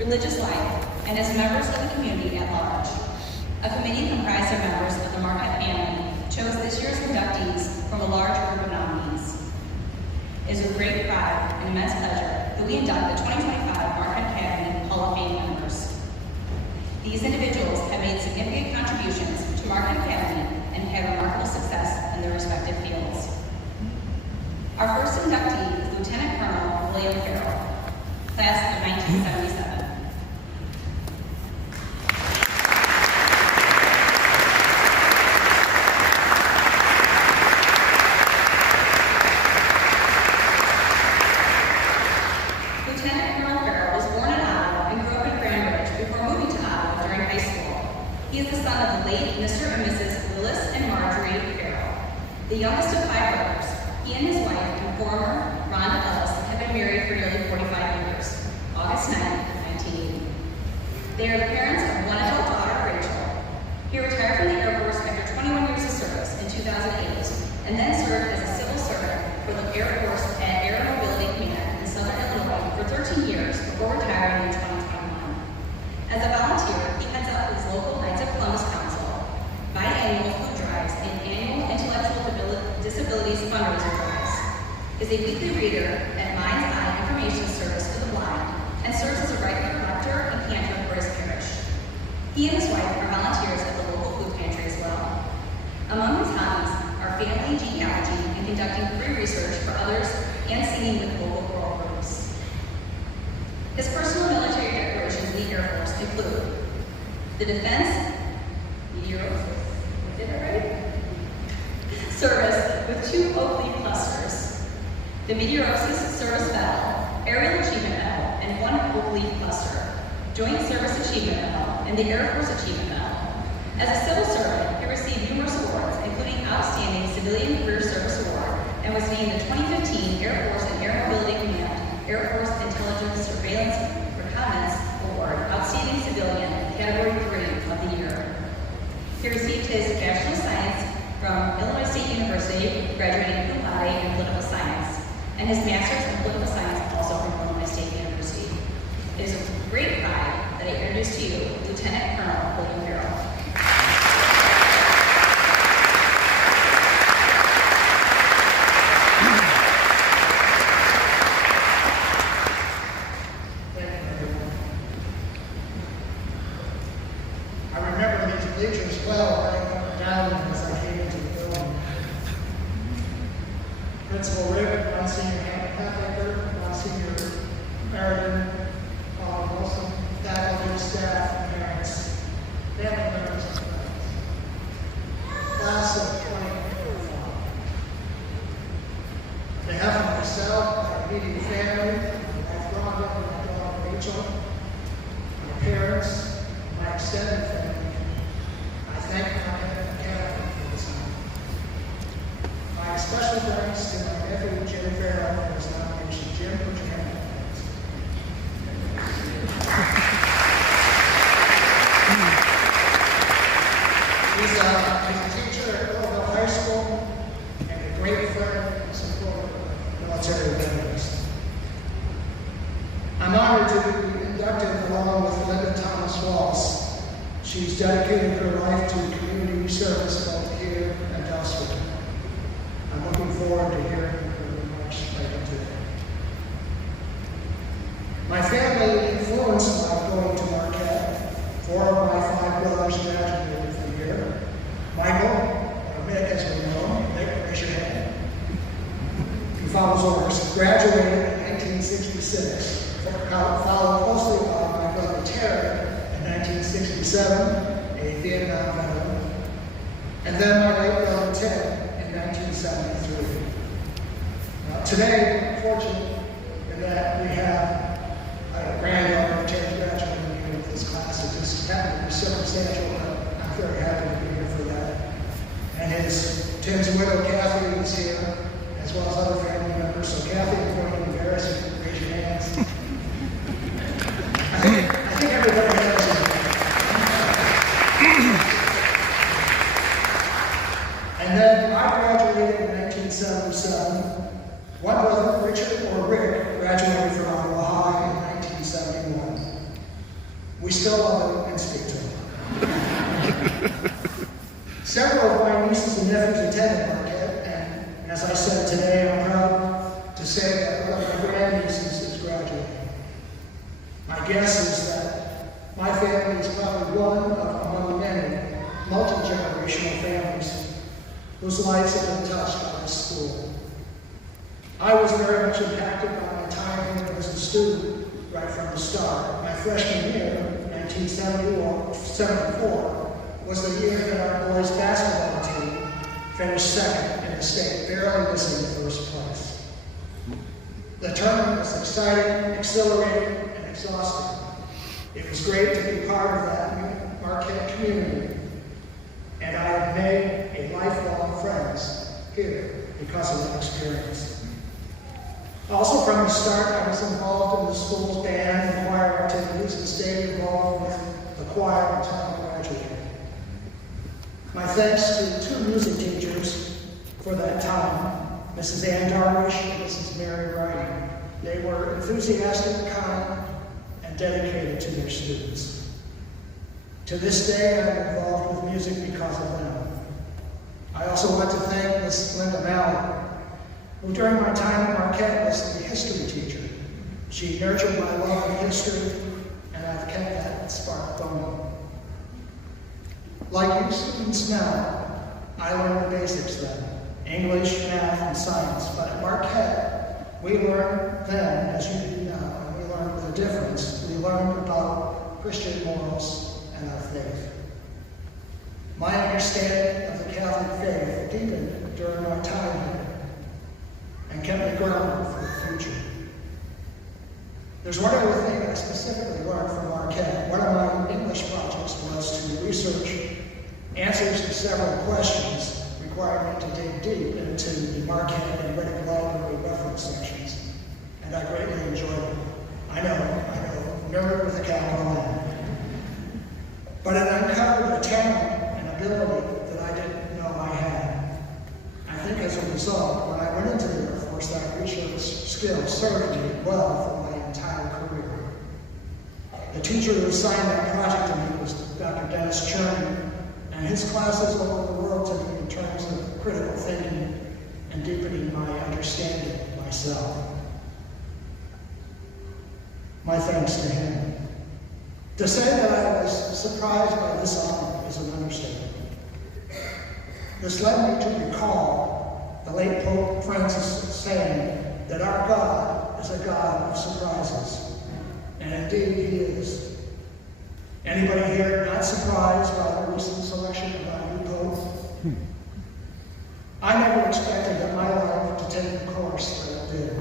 religious life, and as members of the community at large. A committee comprised of members of the Marquette family chose this year's inductees from a large group of nominees. It is with great pride and immense pleasure that we induct the 2025 Marquette Academy Hall of Fame members. These individuals have made significant contributions to Marquette Academy and had remarkable success in their respective fields. Our first inductee is Lieutenant Colonel William Farrell, class of 1977. Lieutenant Colonel Farrell was born in Ottawa and grew up in Grand Ridge before moving to Ottawa during high school. He is the son of the late Mr. and Mrs. Willis and Marjorie Farrell, the youngest of 5 brothers. He and his wife and former Rhonda Ellis have been married for nearly 45 years, August 9, 1980. They are the parents of one adult daughter, Rachel. He retired from the Air Force after 21 years of service in 2008, and then served as a civil servant for the Air Force at Air Mobility Command in Southern Illinois for 13 years before retiring in 2021. As a volunteer, he heads up his local Knights of Columbus Council, biannual food drives, and annual intellectual disabilities fundraiser drives, is a weekly reader at Mind's Eye Information Service for the Blind, and serves as a regular collector and cantor for his parish. He and his wife are volunteers at the local food pantry as well. Among his hobbies are family genealogy and conducting free research for others and singing with local choral groups. His personal military decorations in the Air Force include the Defense Service with 2 oak leaf clusters, the Meteorosis Service Medal, Aerial Achievement Medal, and 1 oak leaf cluster, Joint Service Achievement Medal, and the Air Force Achievement Medal. As a civil servant, he received numerous awards, including Outstanding Civilian Career Service Award, and was named the 2015 Air Force and Air Mobility Command Air Force Intelligence Surveillance Reconnaissance Award, Outstanding Civilian, Category 3 of the Year. He received his Bachelor of Science from Illinois State University, graduating cum laude in political science, and his master's in political science also from Illinois State University. It is with great pride that I introduce to you Lieutenant Colonel William Farrell. I remember these bleachers well running up and down as I came into the building. Principal Rick, Monsignor Halfaker, Monsignor Meriden, Wilson, faculty, staff, parents, family members, and friends. Class of 2025. On behalf of myself, my immediate family, my wife Rhonda, and my daughter Rachel, my parents, and my extended family, I thank Marquette Academy for this honor. My special thanks to my nephew Jim Farrell for his nomination. Jim, put your hand up. He's a teacher at Ottawa High School and a great friend and supporter of military veterans. I'm honored to be inducted along with Linda Thomas Walsh. She's dedicated her life to community service both here and elsewhere. I'm looking forward to hearing her remarks later today. My family influenced my going to Marquette. 4 of my 5 brothers graduated from here. Michael, or Mick as we know him, Mick, raise your hand. He follows orders. Graduated in 1966. Followed closely by my brother Terry in 1967, a Vietnam veteran, and then my late brother Ted in 1973. Now, today, I'm fortunate in that we have a granddaughter of Ted graduating here with this class. It just happened to be circumstantial, but I'm very happy to be here for that. And Ted's widow, Kathy, is here, as well as other family members. So, Kathy, I'm going to embarrass you. Raise your hands. I think everybody knows it. And then I graduated in 1977. One brother, Richard or Rick, graduated from Ottawa High in 1971. We still love him and speak to him. Several of my nieces and nephews attended Marquette, and as I said today, I'm proud to say that one of my grandnieces is graduating. My guess is that my family is probably one of among many multi-generational families whose lives have been touched by this school. I was very much impacted by my time here as a student right from the start. My freshman year, 1974, was the year that our boys' basketball team finished second in the state, barely missing first place. The tournament was exciting, exhilarating, and exhausting. It was great to be part of that Marquette community, and I have made a lifelong friends here because of that experience. Also from the start, I was involved in the school's band and choir activities and stayed involved with the choir until I graduated. My thanks to two music teachers for that time, Mrs. Ann Darvish and Mrs. Mary Wright. They were enthusiastic, kind, and dedicated to their students. To this day, I'm involved with music because of them. I also want to thank Miss Linda Malley, who during my time at Marquette was the history teacher. She nurtured my love of history, and I've kept that spark going. Like you students now, I learned the basics then, English, math, and science. But at Marquette, we learned then, as you do now, and we learned the difference. We learned about Christian morals and our faith. My understanding of the Catholic faith deepened during my time here and kept me grounded for the future. There's one other thing I specifically learned from Marquette. One of my English projects was to research answers to several questions requiring me to dig deep into the Marquette and Riddick Library reference sections, and I greatly enjoyed it. I know, nerd with a capital N. But it uncovered a talent and ability that I didn't know I had. I think as a result, when I went into the Air Force, that research skill served me well for my entire career. The teacher who assigned that project to me was Dr. Dennis Churman, and his classes opened the world to me in terms of critical thinking and deepening my understanding of myself. My thanks to him. To say that I was surprised by this honor is an understatement. This led me to recall the late Pope Francis saying that our God is a God of surprises. And indeed he is. Anybody here not surprised by the recent selection of our new Pope? I never expected that my life to take the course that it did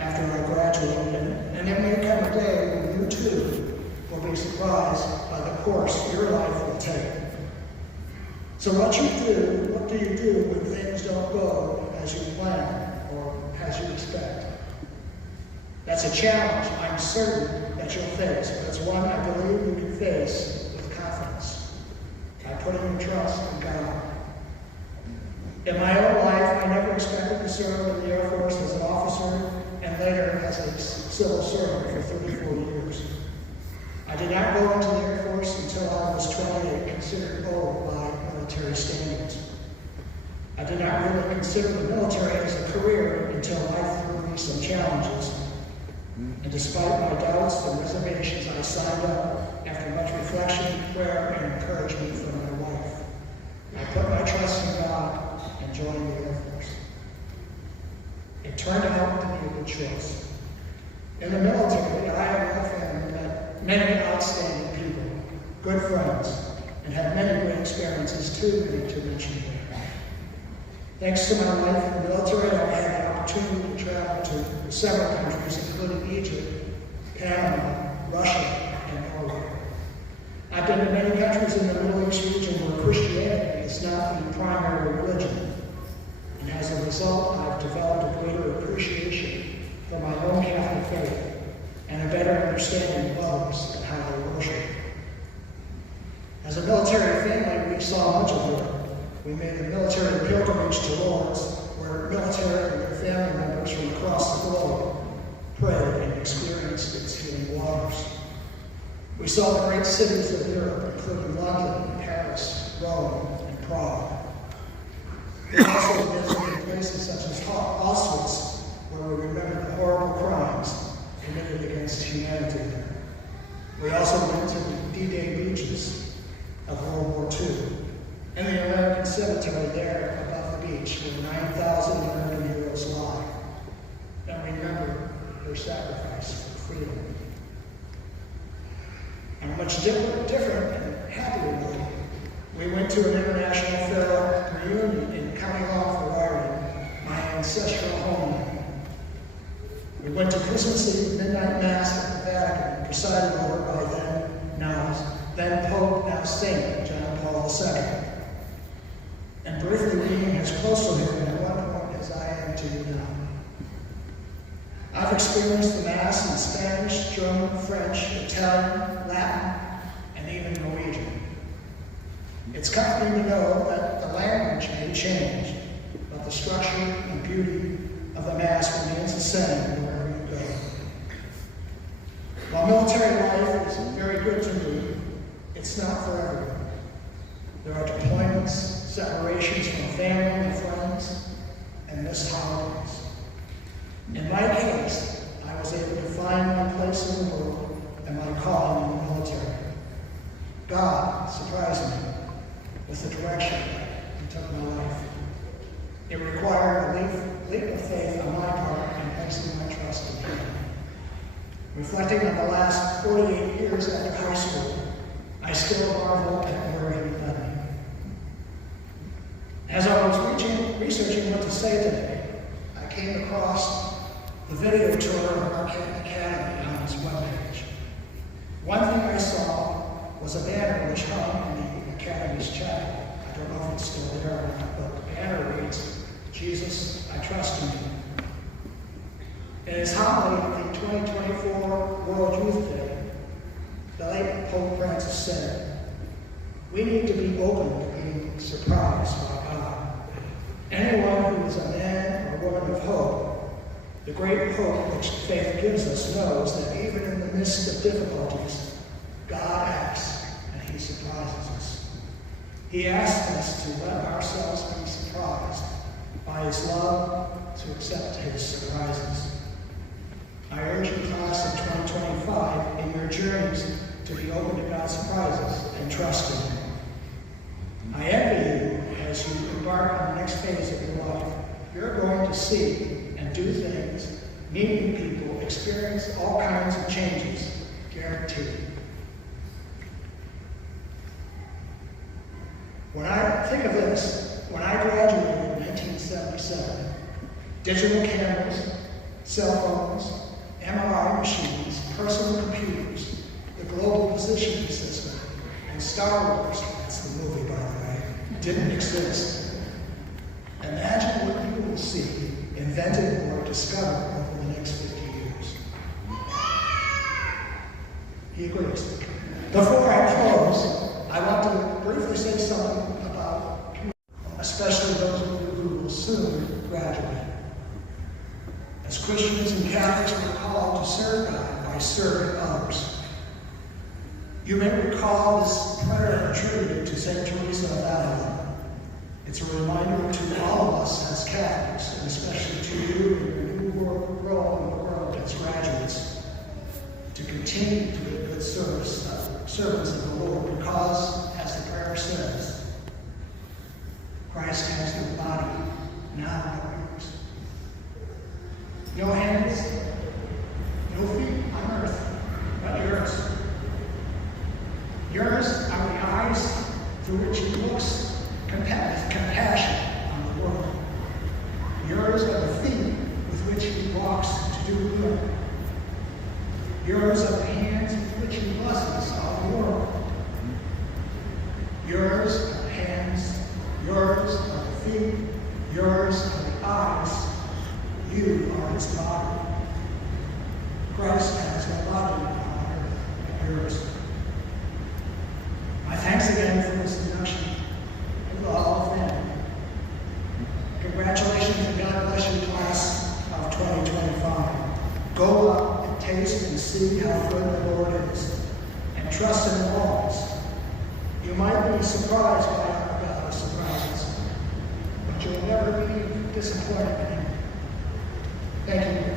after I graduated, and there may come a day when you too will be surprised by the course your life will take. So what do you do when things don't go as you plan or as you expect? That's a challenge I'm certain that you'll face, but it's one I believe you can face with confidence by putting your trust in God. In my own life, I never expected to serve in the Air Force as an officer and later as a civil servant for 34 years. I did not go into the Air Force until I was 28, considered old by military standards. I did not really consider the military as a career until life threw me some challenges. And despite my doubts and reservations, I signed up after much reflection, prayer, and encouragement from my wife. I put my trust in God and joined the Air Force. It turned out to be a good choice. In the military, I and my family met many outstanding people, good friends, and had many great experiences too many to mention here. Thanks to my life in the military, I had the opportunity to travel to several countries, including Egypt, Panama, Russia, and Norway. I've been to many countries in the Middle East region where Christianity is not the primary religion. And as a result, I've developed a greater appreciation for my own Catholic faith and a better understanding of others and how they worship. As a military family, we saw much of Europe. We made a military pilgrimage to Lourdes, where military and their family members from across the globe prayed and experienced its healing waters. We saw the great cities of Europe, including London, Paris, Rome, and Prague. We also visited places such as Auschwitz, where we remembered the horrible crimes committed against humanity. We also went to the D-Day beaches of World War II and the American cemetery there above the beach where 9,000 American heroes lie, and remember their sacrifice for freedom. On a much different and happier note, we went to an international Farrell reunion in County Ferrari, my ancestral homeland. We went to Christmas Eve midnight mass at the Vatican, presided over by then Pope, now Saint John Paul II. And briefly being as close to him at one point as I am to you now. I've experienced the Mass in Spanish, German, French, Italian, Latin, and even Norwegian. It's comforting to know that the language may change, but the structure and beauty of the Mass remains the same wherever you go. While military life is very good to me, it's not for everyone. There are deployments, separations from family and friends, and missed holidays. In my case, I was able to find my place in the world and my calling in the military. God surprised me with the direction He took my life. It required a leap of faith on my part in placing my trust in Him. Reflecting on the last 48 years after high school, I still marvel at where He led me. As I was researching what to say today, I came across the video tour of Marquette Academy on His webpage. One thing I saw was a banner which hung in the Academy's chapel. I don't know if it's still there or not, but the banner reads, "Jesus, I trust in You." In his homily at the 2024 World Youth Day, the late Pope Francis said, "We need to be open to being surprised by God. Anyone who is a man or woman of hope, the great hope which faith gives us, knows that even in the midst of difficulties, God acts and He surprises us. He asks us to let ourselves be surprised by His love, to accept His surprises." I urge you, class of 2025, in your journeys to be open to God's surprises and trust in Him. I envy you as you embark on the next phase of your life. You're going to see and do things, meeting people, experience all kinds of changes, guaranteed. When I think of this, when I graduated in 1977, digital cameras, cell phones, MRI machines, personal computers, the global positioning system, and Star Wars, that's the movie by the way, didn't exist. Imagine what you will see invented or discovered over the next 50 years. He agrees. Before I close, I want to briefly say something about, especially those of you who will soon graduate. As Christians and Catholics, we're called to serve God by serving others. You may recall this prayer attributed to St. Teresa of Avila. It's a reminder to all of us as Catholics, and especially to you in your new role in the world as graduates, to continue to be good servants of the Lord, because, as the prayer says, Christ has no body, now no ears. No hands, no feet on earth, but yours. Yours are the eyes through which He looks with compassion on the world. Yours are the feet with which He walks to do good. Yours are the hands with which He blesses all the world. Yours are the hands, yours are the feet, yours are the eyes. You are His body. Christ has no body on earth but yours. My thanks again for this induction to all of them. Congratulations and God bless you, class of 2025. Go out and taste and see how good the Lord is, and trust in the always. You might be surprised by our God of surprises, but you'll never be disappointed in Him. Thank you.